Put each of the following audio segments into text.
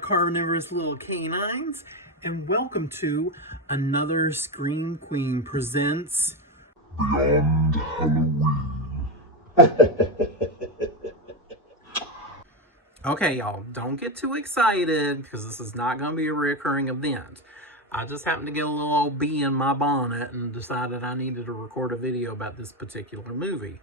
carnivorous little canines, and welcome to another Scream Queen presents Beyond Halloween. Okay, y'all, don't get too excited because this is not going to be a recurring event. I just happened to get a little old bee in my bonnet and decided I needed to record a video about this particular movie.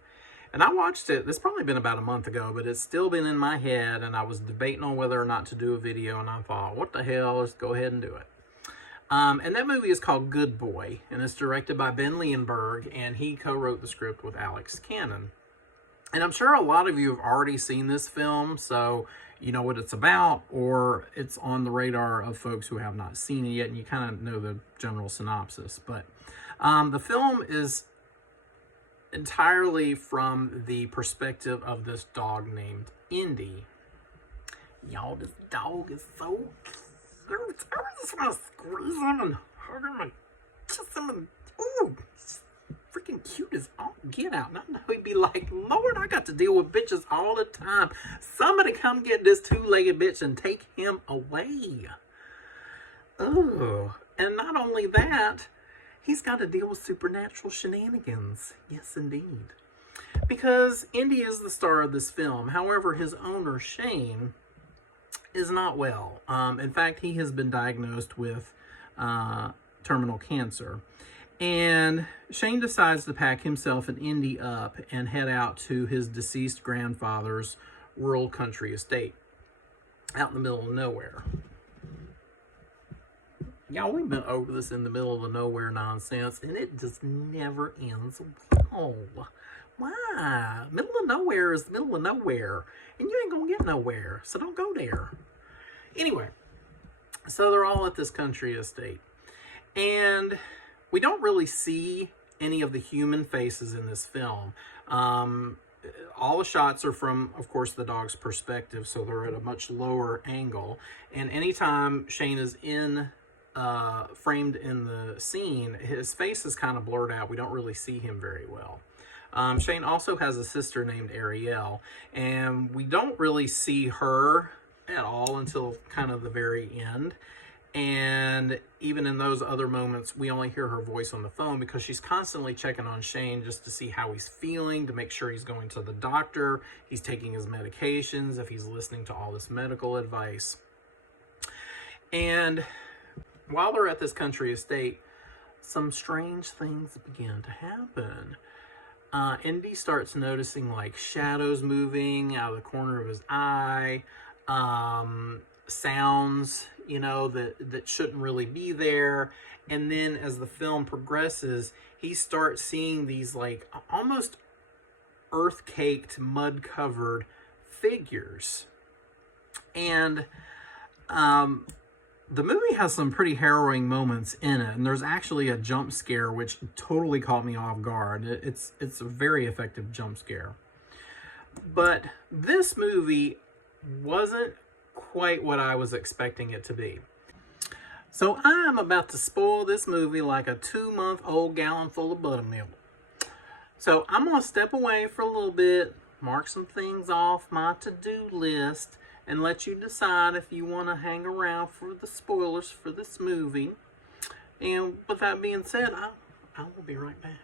And I watched it, it's probably been about a month ago, but it's still been in my head, and I was debating on whether or not to do a video, and I thought, what the hell, let's go ahead and do it. And that movie is called Good Boy, and it's directed by Ben Leonberg, and he co-wrote the script with Alex Cannon. And I'm sure a lot of you have already seen this film, so you know what it's about, or it's on the radar of folks who have not seen it yet, and you kind of know the general synopsis. But the film is entirely from the perspective of this dog named Indy. Y'all, this dog is so cute. I just want to squeeze him and hug him and kiss him and, ooh, he's freaking cute as all get out. And I know he'd be like, Lord, I got to deal with bitches all the time. Somebody come get this two-legged bitch and take him away. Oh, and not only that, he's got to deal with supernatural shenanigans. Yes, indeed. Because Indy is the star of this film. However, his owner, Shane, is not well. In fact, he has been diagnosed with terminal cancer. And Shane decides to pack himself and Indy up and head out to his deceased grandfather's rural country estate out in the middle of nowhere. Y'all, we've been over this in the middle of the nowhere nonsense, and it just never ends well. Why? Middle of nowhere is the middle of nowhere, and you ain't gonna get nowhere, so don't go there. Anyway, so they're all at this country estate, and we don't really see any of the human faces in this film. All the shots are from, of course, the dog's perspective, so they're at a much lower angle, and anytime Shane is framed in the scene, his face is kind of blurred out. We don't really see him very well. Shane also has a sister named Ariel, and we don't really see her at all until kind of the very end. And even in those other moments, we only hear her voice on the phone because she's constantly checking on Shane just to see how he's feeling, to make sure he's going to the doctor, he's taking his medications, if he's listening to all this medical advice. And while they're at this country estate, some strange things begin to happen. Indy starts noticing like shadows moving out of the corner of his eye, sounds, you know, that shouldn't really be there. And then as the film progresses, he starts seeing these like almost earth-caked, mud-covered figures. And the movie has some pretty harrowing moments in it, and there's actually a jump scare which totally caught me off guard. It's a very effective jump scare. But this movie wasn't quite what I was expecting it to be. So I'm about to spoil this movie like a 2-month-old gallon full of buttermilk. So I'm going to step away for a little bit, mark some things off my to-do list, and let you decide if you want to hang around for the spoilers for this movie. And with that being said, I will be right back.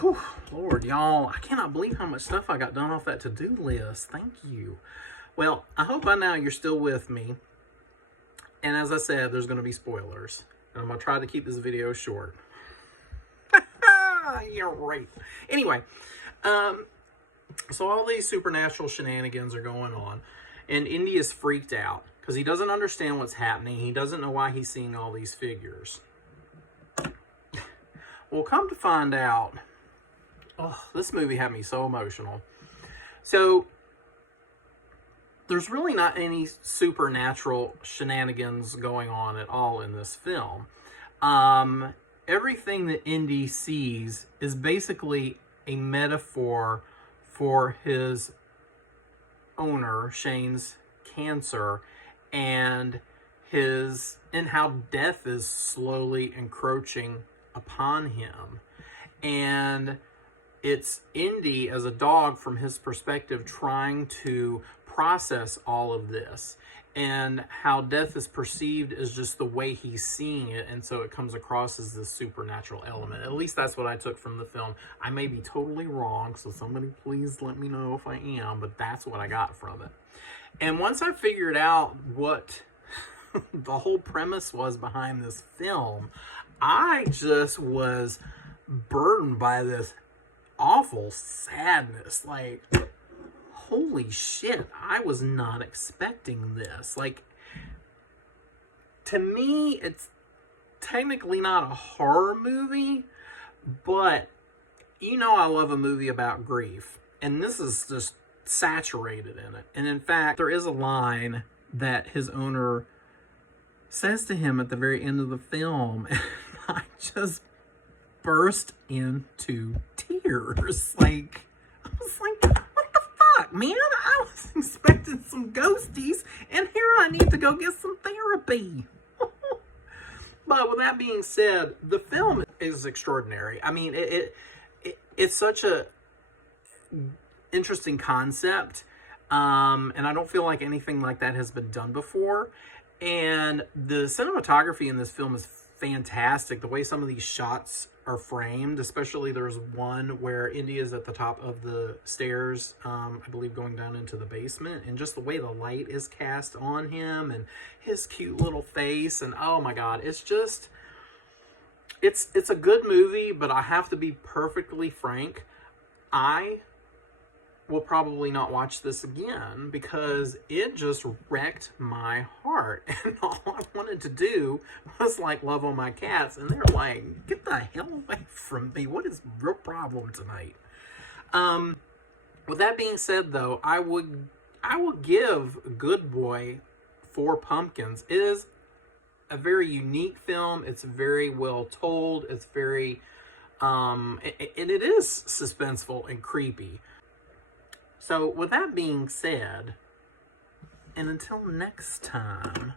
Whew, Lord, y'all, I cannot believe how much stuff I got done off that to-do list. Thank you. Well, I hope by now you're still with me. And as I said, there's going to be spoilers. And I'm going to try to keep this video short. You're right. Anyway, so all these supernatural shenanigans are going on. And Indy is freaked out because he doesn't understand what's happening. He doesn't know why he's seeing all these figures. Well, come to find out, oh, this movie had me so emotional. So there's really not any supernatural shenanigans going on at all in this film. Everything that Indy sees is basically a metaphor for his owner, Shane's cancer, and how death is slowly encroaching upon him. And it's Indy as a dog, from his perspective, trying to process all of this, and how death is perceived as just the way he's seeing it, and so it comes across as this supernatural element. At least that's what I took from the film. I may be totally wrong, so somebody please let me know if I am, but that's what I got from it. And once I figured out what the whole premise was behind this film, I just was burdened by this awful sadness. Like, holy shit, I was not expecting this. Like, to me, it's technically not a horror movie, but you know I love a movie about grief, and this is just saturated in it. And in fact, there is a line that his owner says to him at the very end of the film, and I just burst into tears. Like, I was like, what the fuck, man? I was expecting some ghosties, and here I need to go get some therapy. But with that being said, the film is extraordinary. I mean, it's such a interesting concept, and I don't feel like anything like that has been done before. And the cinematography in this film is fantastic. The way some of these shots are framed, especially there's one where Indy is at the top of the stairs, I believe going down into the basement, and just the way the light is cast on him and his cute little face, and oh my god, it's just, it's a good movie. But I have to be perfectly frank, I will probably not watch this again because it just wrecked my heart. And all I wanted to do was like love on my cats, and they're like, get the hell away from me. What is your problem tonight? With that being said, though, I would give Good Boy 4 Pumpkins. It is a very unique film. It's very well told. It's very and it is suspenseful and creepy. So, with that being said, and until next time,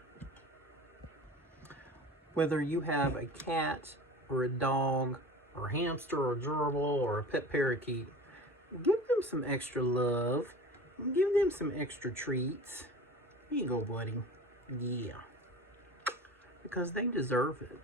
whether you have a cat or a dog or a hamster or a gerbil or a pet parakeet, give them some extra love. Give them some extra treats. Here you go, buddy. Yeah. Because they deserve it.